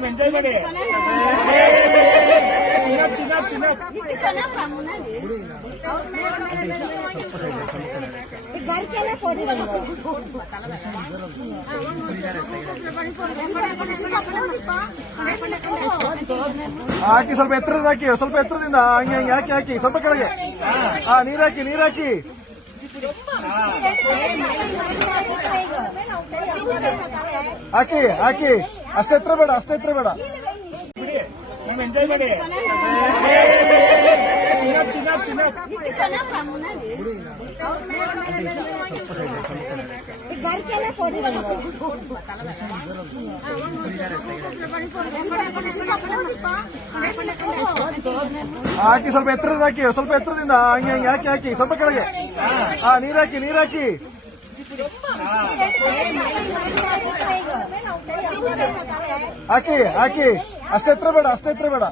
enjoy ಮಾಡಿ ಚಿನ್ನ ಹಾಕಿ ಸ್ವಲ್ಪ ಎತ್ತರದ ಹಾಕಿ ಸ್ವಲ್ಪ ಎತ್ತರದಿಂದ ಹಂಗೆ ಹಂಗೆ ಹಾಕಿ ಹಾಕಿ ಸ್ವಲ್ಪ ಕೆಳಗೆ ನೀರಾಕಿ ಹಾಕಿ ಹಾಕಿ ಅಷ್ಟೇ ಎತ್ತರ ಬೇಡ ಎಂಜಾಯ್ ಮಾಡಿ ಚಿನ್ನ ಹಾಕಿ ಸ್ವಲ್ಪ ಎತ್ತರದ ಹಾಕಿ ಸ್ವಲ್ಪ ಎತ್ತರದಿಂದ ಹಂಗೆ ಹಂಗೆ ಹಾಕಿ ಹಾಕಿ ಸ್ವಲ್ಪ ಕೆಳಗೆ ನೀರಾಕಿ ಹಾಕಿ ಹಾಕಿ ಅಷ್ಟೇ ಎತ್ತರ ಬೇಡ